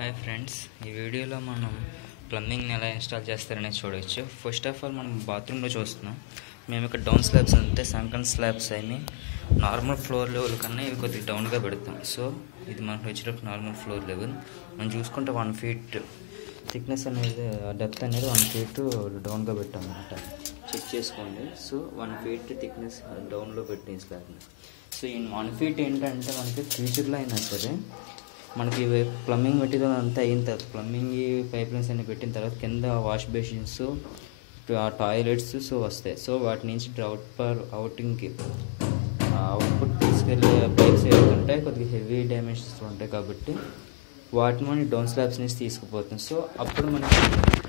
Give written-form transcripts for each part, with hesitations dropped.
Hi friends, ఈ వీడియోలో మనం ప్లంబింగ్ని ఎలా ఇన్స్టాల్ చేస్తారనేది చూడవచ్చు. ఫస్ట్ ఆఫ్ ఆల్ మనం బాత్రూంలో చూస్తున్నాం. మేము ఇక్కడ డౌన్ స్లాబ్స్ అంటే సంకన్ స్లాబ్స్ అయినా నార్మల్ ఫ్లోర్ లెవెల్ కన్నా ఇవి కొద్దిగా డౌన్గా పెడతాం. సో ఇది మనకు వచ్చేటప్పుడు నార్మల్ ఫ్లోర్ లెవెల్. మనం చూసుకుంటే 1 feet థిక్నెస్ అనేది, డెప్త్ అనేది 1 feet డౌన్గా పెట్టాం అన్నమాట. చెక్ చేసుకోండి. సో 1 feet థిక్నెస్ డౌన్లో పెట్టిన స్లాబ్ని. సో ఈ 1 feet ఏంటంటే మనకి ఫ్యూచర్లో అయినా సరే మనకి ప్లంబింగ్ మెటీరియల్ అంతా అయిన తర్వాత, ప్లంబింగ్ పైప్ లైన్స్ అన్ని పెట్టిన తర్వాత కింద వాష్ బేసిన్స్, టాయిలెట్స్ సో వస్తాయి. సో వాటి నుంచి అవుటింగ్కి అవుట్పుట్ తీసుకెళ్ళే పైప్స్ ఏవైతుంటాయి కొద్దిగా హెవీ డైమెన్షన్స్ ఉంటాయి కాబట్టి వాటిని మనం డౌన్ స్లాబ్స్ నుంచి తీసుకుపోతాం. సో అప్పుడు మనకి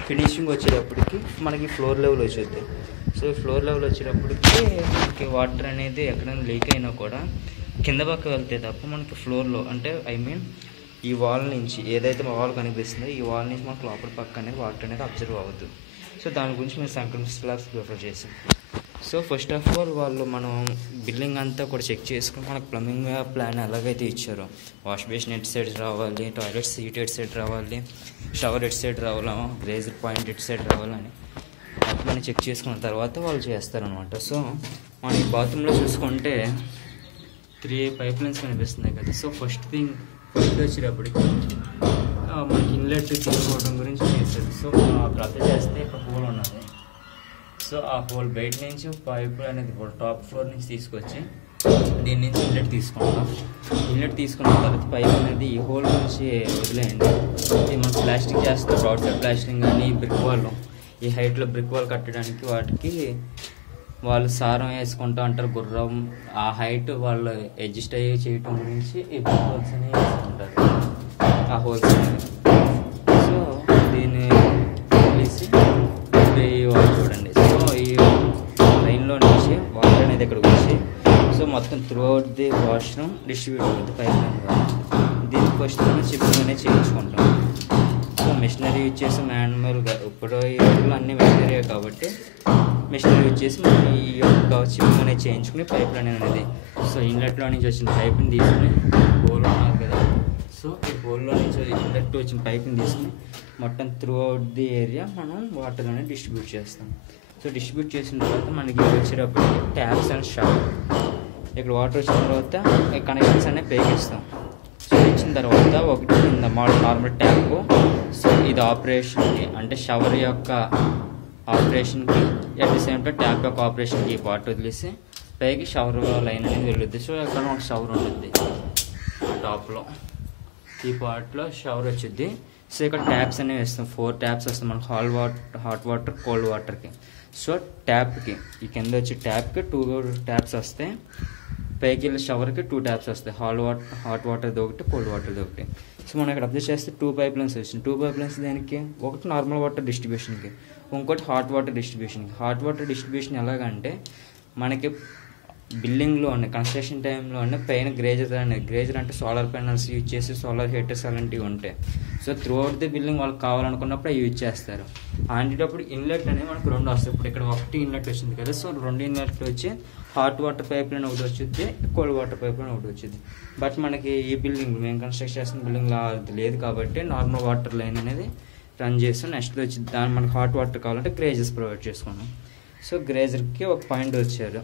ఫినిషింగ్ వచ్చేటప్పటికి మనకి ఫ్లోర్ లెవెల్ వచ్చేది. సో ఫ్లోర్ లెవెల్ వచ్చేటప్పటికి మనకి వాటర్ అనేది ఎక్కడైనా లీక్ అయినా కూడా కింద పక్క వెళ్తే తప్ప మనకి ఫ్లోర్లో అంటే ఈ వాల్ నుంచి ఏదైతే వాల్ కనిపిస్తుందో ఈ వాల్ నుంచి మనకు లోపల పక్క అనేది వాటర్ అనేది అబ్జర్వ్ అవ్వద్దు. సో దాని గురించి మేము సంకల్ స్లాబ్స్ ప్రిఫర్ చేసాం. సో ఫస్ట్ ఆఫ్ ఆల్ వాళ్ళు మనం బిల్డింగ్ అంతా కూడా చెక్ చేసుకుని మనకు ప్లంబింగ్ ప్లాన్ ఎలాగైతే ఇచ్చారో, వాష్ బేసిన్ ఎట్ సైడ్ రావాలి, టాయిలెట్ సీట్ ఎట్ సైడ్ రావాలి, షవర్ ఎట్ సైడ్ రావాలా, గ్రేజర్ పాయింట్ ఎట్ సైడ్ రావాలని అట్లని చెక్ చేసుకున్న తర్వాత వాళ్ళు చేస్తారనమాట. సో మనం ఈ బాత్రూంలో చూసుకుంటే 3 పైప్ లైన్స్ కనిపిస్తున్నాయి కదా. సో ఫస్ట్ వచ్చేటప్పటికి మనకి ఇన్లెట్ తీసుకోవడం గురించి చేస్తారు. సో అక్కడ అర్థం చేస్తే ఒక హోల్ ఉన్నది. సో ఆ హోల్ బయట నుంచి పైప్ అనేది టాప్ ఫ్లోర్ నుంచి తీసుకొచ్చి దీని నుంచి ఇన్లెట్ తీసుకుంటాం. ఇన్లెట్ తీసుకున్న తర్వాత పైప్ అనేది ఈ హోల్ నుంచి వదిలేయండి. ఇది మనం ప్లాస్టిక్ చేస్తాం, అవుట్ సైడ్ ప్లాస్టింగ్ కానీ బ్రిక్ వాల్, ఈ హైట్లో బ్రిక్ వాల్ కట్టడానికి వాటికి వాళ్ళు సారం వేసుకుంటూ అంటారు, గుర్రం ఆ హైట్ వాళ్ళు అడ్జస్ట్ అయ్యి చేయటం గురించి ఈ బ్రిక్ హోల్స్ అనేవి వేసుకుంటారు, ఆ హోల్స్ అనేవి. సో దీన్ని తీసి ఈ వాటర్ చూడండి. సో ఈ లైన్లో నుంచి వాటర్ అనేది ఇక్కడికి వచ్చి సో మొత్తం through out the washroom distribute అవుతుంది పైప్ లైన్ ద్వారా. దీనికి ఫస్ట్ మనం షిప్పింగ్ అనేది చేయించుకుంటాం. సో మిషనరీ యూజ్ చేసి మాన్యువల్గా, ఇప్పుడు ఈ రోజుల్లో అన్ని మిషనరీ కాబట్టి మిషనరీ యూజ్ చేసి మనం ఈ యొక్క షిప్పింగ్ అనేది చేయించుకుని పైప్ లైన్ అనేది, సో ఇన్లెట్లో నుంచి వచ్చిన పైప్ని తీసుకుని హోల్ ఉన్నారు కదా, సో ఈ హోల్లో నుంచి ఇన్లెట్ వచ్చిన పైప్ని తీసుకుని మొత్తం త్రూ అవుట్ ది ఏరియా మనం వాటర్ అనేది డిస్ట్రిబ్యూట్ చేస్తాం. సో డిస్ట్రిబ్యూట్ చేసిన తర్వాత మనకి వచ్చేటప్పటికి ట్యాప్స్ అండ్ షవర్, ఇక్కడ వాటర్ వచ్చిన తర్వాత కనెక్షన్స్ అనేవి పేకిస్తాం. సో ఇచ్చిన తర్వాత ఒకటి కింద నార్మల్ ట్యాప్, సో ఇది ఆపరేషన్కి అంటే షవర్ యొక్క ఆపరేషన్కి, at the same time tap యొక్క ఆపరేషన్కి ఈ పార్ట్ వదిలేసి పైకి షవర్ లైన్ అనేది వెళ్ళుద్ది. సో అక్కడ ఒక షవర్ ఉంటుంది టాప్లో, ఈ పార్ట్లో షవర్ వచ్చింది. సో ఇక్కడ ట్యాప్స్ అనేవి వేస్తాం, 4 ట్యాప్స్ వస్తాయి మనకు హాట్ వాటర్ కోల్డ్ వాటర్కి. సో ట్యాప్కి ఈ కింద వచ్చి ట్యాప్కి 2 ట్యాప్స్ వస్తాయి, పైకి వెళ్ళి షవర్కి 2 ట్యాప్స్ వస్తాయి, హాట్ వాటర్ది ఒకటి, కోల్డ్ వాటర్ది ఒకటి. సో మనం ఇక్కడ అబ్జర్వ్ చేస్తే 2 పైప్ లైన్స్ వచ్చినాయి. 2 పైప్ లైన్స్ దేనికి, ఒకటి నార్మల్ వాటర్ డిస్ట్రిబ్యూషన్కి, ఇంకోటి హాట్ వాటర్ డిస్ట్రిబ్యూషన్కి. హాట్ వాటర్ డిస్ట్రిబ్యూషన్ ఎలాగంటే మనకి బిల్డింగ్లో ఉన్నాయి కన్స్ట్రక్షన్ టైంలో పైన గ్రేజర్ అంటే సోలార్ ప్యానల్స్ యూజ్ చేసి సోలార్ హీటర్స్ అలాంటివి ఉంటాయి. So throughout the building వాళ్ళకి కావాలనుకున్నప్పుడు అవి యూజ్ చేస్తారు. అలాంటప్పుడు ఇన్లెట్ అనేది మనకు 2 వస్తాయి. ఇప్పుడు ఇక్కడ 1 ఇన్లెట్ వచ్చింది కదా, సో 2 ఇన్లెట్లు వచ్చి హాట్ వాటర్ పైప్ లైన్ ఒకటి వచ్చింది, కోల్డ్ వాటర్ పైప్ లైన్ ఒకటి వచ్చింది. బట్ మనకి ఈ బిల్డింగ్ మేము కన్స్ట్రక్ట్ చేసిన బిల్డింగ్ అది లేదు కాబట్టి నార్మల్ వాటర్ లైన్ అనేది రన్ చేస్తాం. నెక్స్ట్ వచ్చి దాన్ని మనకు హాట్ వాటర్ కావాలంటే గ్రేజర్స్ ప్రొవైడ్ చేసుకున్నాం. సో గ్రేజర్కి ఒక పాయింట్ వచ్చారు.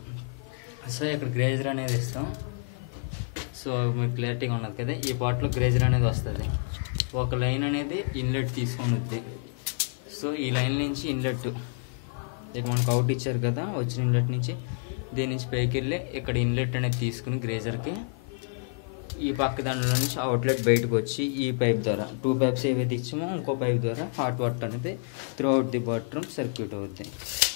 సో ఇక్కడ గ్రేజర్ అనేది ఇస్తాం. సో మీకు క్లారిటీగా ఉన్నది కదా, ఈ పార్ట్లో గ్రేజర్ అనేది వస్తుంది. ఒక లైన్ అనేది ఇన్లెట్ తీసుకొని వద్ది. సో ఈ లైన్ నుంచి ఇన్లెట్ ఇక మనకు అవుట్ ఇచ్చారు కదా, వచ్చిన ఇన్లెట్ నుంచి దీని నుంచి పైకి వెళ్ళి ఇక్కడ ఇన్లెట్ అనేది తీసుకుని గ్రేజర్కి ఈ పక్క దానిలో నుంచి అవుట్లెట్ బయటకు వచ్చి ఈ పైప్ ద్వారా 2 పైప్స్ ఏవైతే ఇచ్చామో ఇంకో పైప్ ద్వారా హాట్ వాటర్ అనేది through out the bathroom circuit అవుతుంది.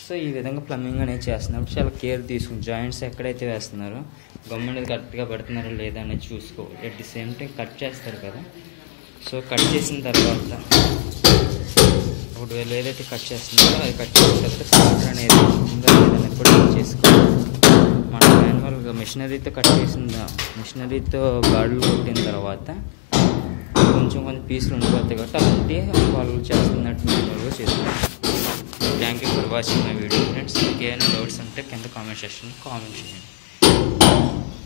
సో ఈ విధంగా ప్లంబింగ్ అనేది చేస్తున్నప్పుడు చాలా కేర్ తీసుకుని జాయింట్స్ ఎక్కడైతే వేస్తున్నారో గమ్మునేది కరెక్ట్గా పెడుతున్నారో లేదా అనేది చూసుకోవాలి. At the same time cut చేస్తారు కదా, సో కట్ చేసిన తర్వాత ఇప్పుడు ఏదైతే కట్ చేస్తున్నారో అది కట్ చేసిన తర్వాత వాటర్ అనేది ఉందా లేదని కూడా చెక్ చేసుకోవాలి. మనం మాన్యువల్గా మిషనరీతో కట్ చేసిన మిషనరీతో గాడులు కొట్టిన తర్వాత కొంచెం పీసులు ఉండిపోతాయి కాబట్టి అలాంటి వాళ్ళు చేస్తున్నట్టు మాన్యువల్గా చేసుకోవాలి. Thank you for watching my video friends. మీకు ఏమైనా డౌట్స్ ఉంటే కింద కామెంట్ సెక్షన్లో కామెంట్ చేయండి.